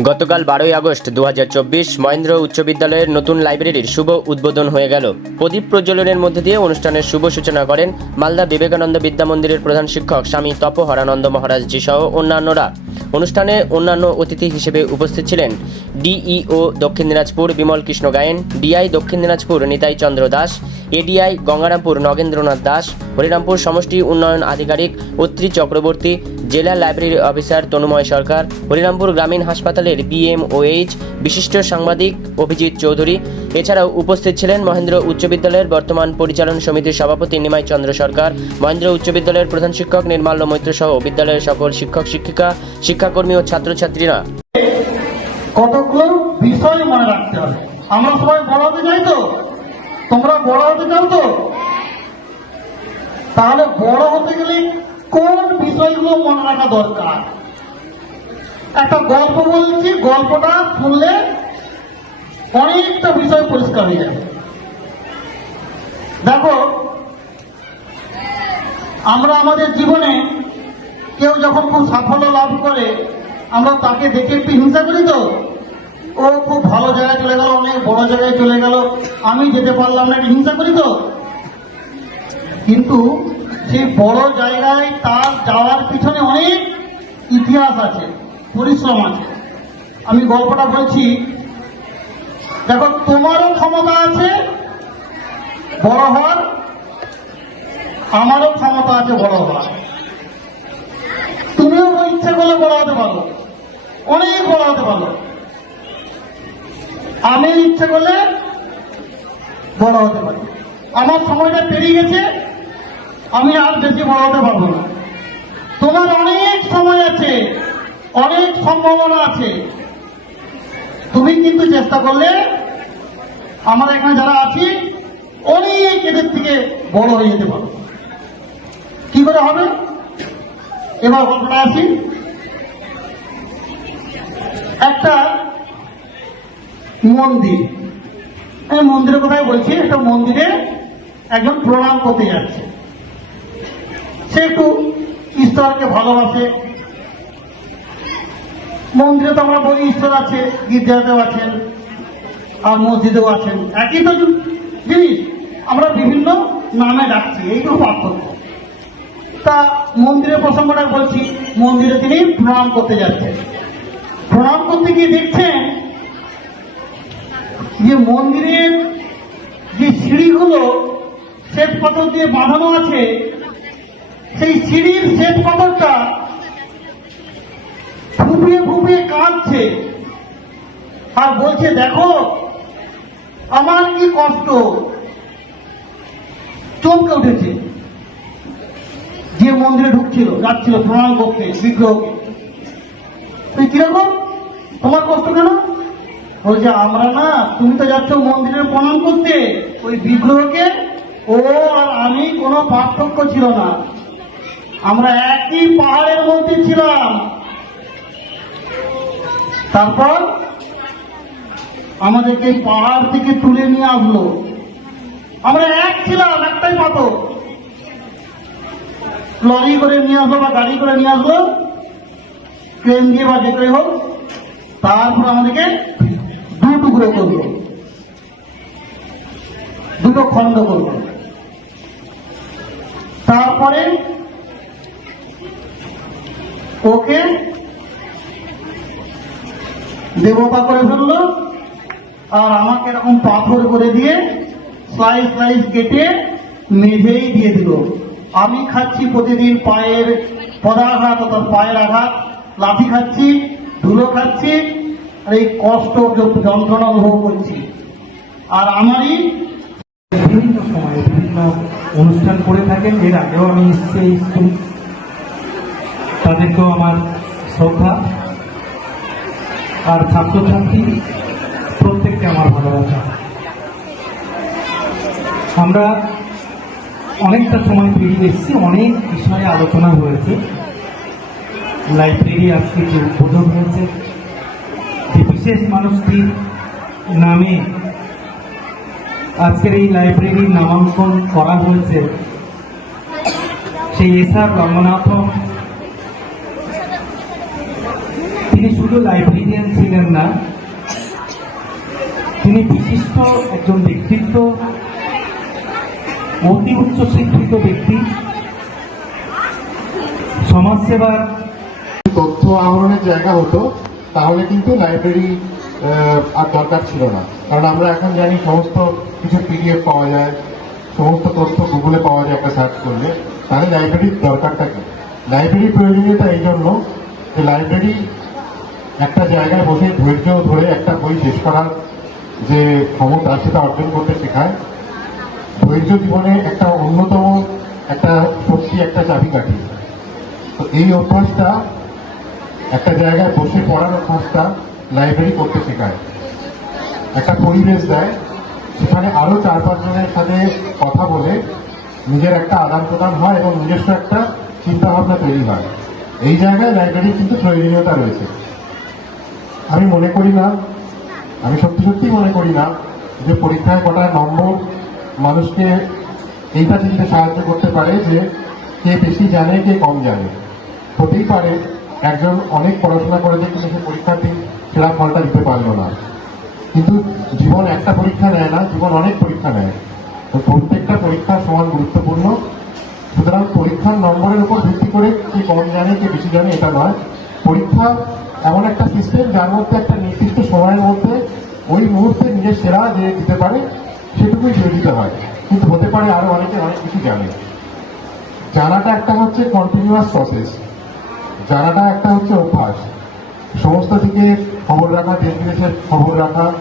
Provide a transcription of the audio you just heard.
গতকাল বারোই আগস্ট দু হাজার চব্বিশ মহেন্দ্র উচ্চ বিদ্যালয়ের নতুন লাইব্রেরির শুভ উদ্বোধন হয়ে গেল। প্রদীপ প্রজ্বলনের মধ্যে দিয়ে অনুষ্ঠানের শুভ সূচনা করেন মালদা বিবেকানন্দ বিদ্যা মন্দিরের প্রধান শিক্ষক স্বামী তপ হরানন্দ মহারাজ সহ অন্যান্যরা। অনুষ্ঠানে অন্যান্য অতিথি হিসেবে উপস্থিত ছিলেন DEO Dakshin Dinajpur Bimal Krishna Gayen, DI Dakshin Dinajpur Nitai Chandra Das, ADI Gangarampur Nagendranath Das, Harirampur সমষ্টি উন্নয়ন আধিকারিক অত্রি চক্রবর্তী জেলা লাইব্রেরি অফিসার তনুময় সরকার হরিরামপুর গ্রামীণ হাসপাতালের বিএমওএইচ বিশিষ্ট সাংবাদিক অভিজিৎ চৌধুরী। এছাড়াও উপস্থিত ছিলেন মহেন্দ্র উচ্চ বিদ্যালয়ের বর্তমান পরিচালন সমিতির সভাপতি নিমাই চন্দ্র সরকার মহেন্দ্র উচ্চ বিদ্যালয়ের প্রধান শিক্ষক নির্মাল্য মৈত্র সহ বিদ্যালয়ের সকল শিক্ষক শিক্ষিকা শিক্ষাকর্মী ও ছাত্রছাত্রীরা। কতগুলো বিষয় মনে রাখতে হবে? আমরা সবাই বড় হতে চাই তো? তোমরা বড় হতে চাও তো? তাহলে বড় হতে গেলে কোন বিষয়গুলো মনে রাখা দরকার? একটা গল্প বলছি, গল্পটা শুনলে অনেকটা বিষয় পরিষ্কার হয়ে যাবে দেখো, আমরা আমাদের জীবনে কেউ যখন খুব সাফল্য লাভ করে, আমরা তাকে দেখে একটু হিংসা করি তো? ও খুব ভালো জায়গায় চলে গেল, অনেক বড় জায়গায় চলে গেল, আমি যেতে পারলাম না, একটু হিংসা করি তো? কিন্তু সেই বড় জায়গায় তার যাওয়ার পিছনে অনেক ইতিহাস আছে, পরিশ্রম আছে। আমি গল্পটা বলছি, দেখো, তোমারও ক্ষমতা আছে, বড় হওয়ার, আমারও ক্ষমতা আছে বড় হওয়ার। তুমিও ইচ্ছে করলে বড় হতে পারো। অনেক বড় হতে পারো। আমি ইচ্ছে করলে বড় হতে পারি। আমার সময়টা পেরিয়ে গেছে আমি আর বেশি বড় হতে পারব না। তোমার অনেক সময় আছে, অনেক সম্ভাবনা আছে। তুমি কিন্তু চেষ্টা করলে আমরা এখানে যারা আছি, অনেক এদের থেকে বড় হয়ে যেতে পারো কি করে হবে? এবার গল্পটা আসি। একটা মন্দির। আমি মন্দিরের কথাই বলছি? একটা মন্দিরে একজন প্রণাম করতে যাচ্ছে। সে একটু ঈশ্বরকে ভালোবাসে। মন্দিরে তো আমরা বলি ঈশ্বর আছে, গির্জাতেও আছেন, আর মসজিদেও আছেন। একই তো জিনিস। আমরা বিভিন্ন নামে ডাকছি, এইটুকু পার্থক্য। তা মন্দিরের প্রসঙ্গটা বলছি, মন্দিরে তিনি প্রণাম করতে যাচ্ছেন। প্রণাম করতে গিয়ে দেখছেন যে মন্দিরের যে সিঁড়িগুলো শ্বেত পাথর দিয়ে বাঁধানো আছে সেই সিঁড়ির শ্বেত পাথরটা ফুপিয়ে ফুপিয়ে কাঁদছে। আর বলছে, দেখো, আমার কি কষ্ট? চমকে উঠেছে। যে মন্দিরে ঢুকছিল, যাচ্ছিল প্রণাম করতে বিগ্রহকে তুই কীরকম? তোমার কষ্ট কেন? বলছে, আমরা না, তুমি তো যাচ্ছ মন্দিরে প্রণাম করতে। ওই বিগ্রহকে ও আর আমি কোনো পার্থক্য ছিল না। আমরা একই পাহাড়ের মধ্যে ছিলাম। তারপর আমাদেরকে পাহাড় থেকে তুলে নিয়ে আসলো। আমরা এক ছিলাম, একটাই পাথর। লরি করে নিয়ে আসলো বা গাড়ি করে নিয়ে আসলো, ট্রেন দিয়ে বা যে করে হোক, তারপর আমাদেরকে দু টুকরো করল। দুটো খণ্ড করল। তারপরে ওকে? দেবতা করে ফেলল আর আমাকে এরকম পাথর করে দিয়ে স্লাইস স্লাইস কেটে মেঝেই দিয়ে দিল। আমি খাচ্ছি প্রতিদিন পায়ের পদাঘাত অর্থাৎ পায়ের আঘাত। লাঠি খাচ্ছি, ধুলো খাচ্ছি, আর এই কষ্ট, যন্ত্রণা অনুভব করছি। আর আমারই বিভিন্ন সময়ে বিভিন্ন অনুষ্ঠান করে থাকেন। এর আগেও আমি স্কুল তাদেরকেও আমার শ্রদ্ধা আর ছাত্রছাত্রী প্রত্যেককে আমার ভালোবাসা। আমরা অনেকটা সময় পেরিয়ে এসেছি, অনেক বিষয়ে আলোচনা হয়েছে। লাইব্রেরি আজকে যে উদ্বোধন হয়েছে, যে বিশেষ মানুষটির নামে আজকের এই লাইব্রেরির নামাঙ্কন করা হয়েছে, সেই এস আর রঙ্গনাথ তিনি শুধু লাইব্রেরিয়ান ছিলেন না, তিনি বিশিষ্ট একজন ব্যক্তিত্ব, অতি উচ্চ শিক্ষিত ব্যক্তি, সমাজসেবার তথ্য আহরণের জায়গা হতো, তাহলে কিন্তু লাইব্রেরি আর দরকার ছিল না। কারণ আমরা এখন জানি সমস্ত কিছু পিডিএফ পাওয়া যায়, সমস্ত তথ্য গুগলে পাওয়া যায় একটা সার্চ করলে, তাহলে লাইব্রেরির দরকারটা কি? লাইব্রেরির প্রয়োজনীয়তা এই জন্য যে লাইব্রেরি একটা জায়গায় বসে ধৈর্য ধরে একটা বই শেষ করার যে ক্ষমতা সেটা অর্জন করতে শেখায়। ধৈর্য জীবনে একটা অন্যতম একটা শক্তি, একটা চাবিকাঠি। তো এই অভ্যাসটা একটা জায়গায় বসে পড়ার অভ্যাসটা লাইব্রেরি করতে শেখায়। একটা পরিবেশ দেয়, সেখানে আরও চার পাঁচজনের সাথে কথা বলে নিজের একটা আদান প্রদান হয় এবং নিজস্ব একটা চিন্তা ভাবনা তৈরি হয়। এই জায়গায় লাইব্রেরির কিন্তু প্রয়োজনীয়তা রয়েছে। আমি মনে করি না, আমি সত্যি সত্যি মনে করি না যে পরীক্ষায় কটা নম্বর মানুষকে এইটা চিনতে সাহায্য করতে পারে, যে কে বেশি জানে, কে কম জানে। হতেই পারে, একজন অনেক পড়াশোনা করে দিয়ে কিন্তু সে পরীক্ষার্থী সেরা ফলটা দিতে পারল না। কিন্তু জীবন একটা পরীক্ষা নেয় না, জীবন অনেক পরীক্ষা নেয়। তো প্রত্যেকটা পরীক্ষা সমান গুরুত্বপূর্ণ। সুতরাং পরীক্ষার নম্বরের উপর ভিত্তি করে কে কম জানে, কে বেশি জানে, এটা নয়। পরীক্ষা এমন একটা সিস্টেম যার মধ্যে একটা নির্দিষ্ট সময়ের মধ্যে ওই মুহূর্তে নিজের সেরা যে দিতে পারে, সেটুকুই দিতে হয়। কিন্তু হতে পারে আরও অনেকে অনেক কিছু জানে। জানাটা একটা হচ্ছে কন্টিনিউয়াস প্রসেস জানাটা একটা হচ্ছে অভ্যাস। সমস্ত দিকে খবর রাখা, দেশ বিদেশের খবর রাখা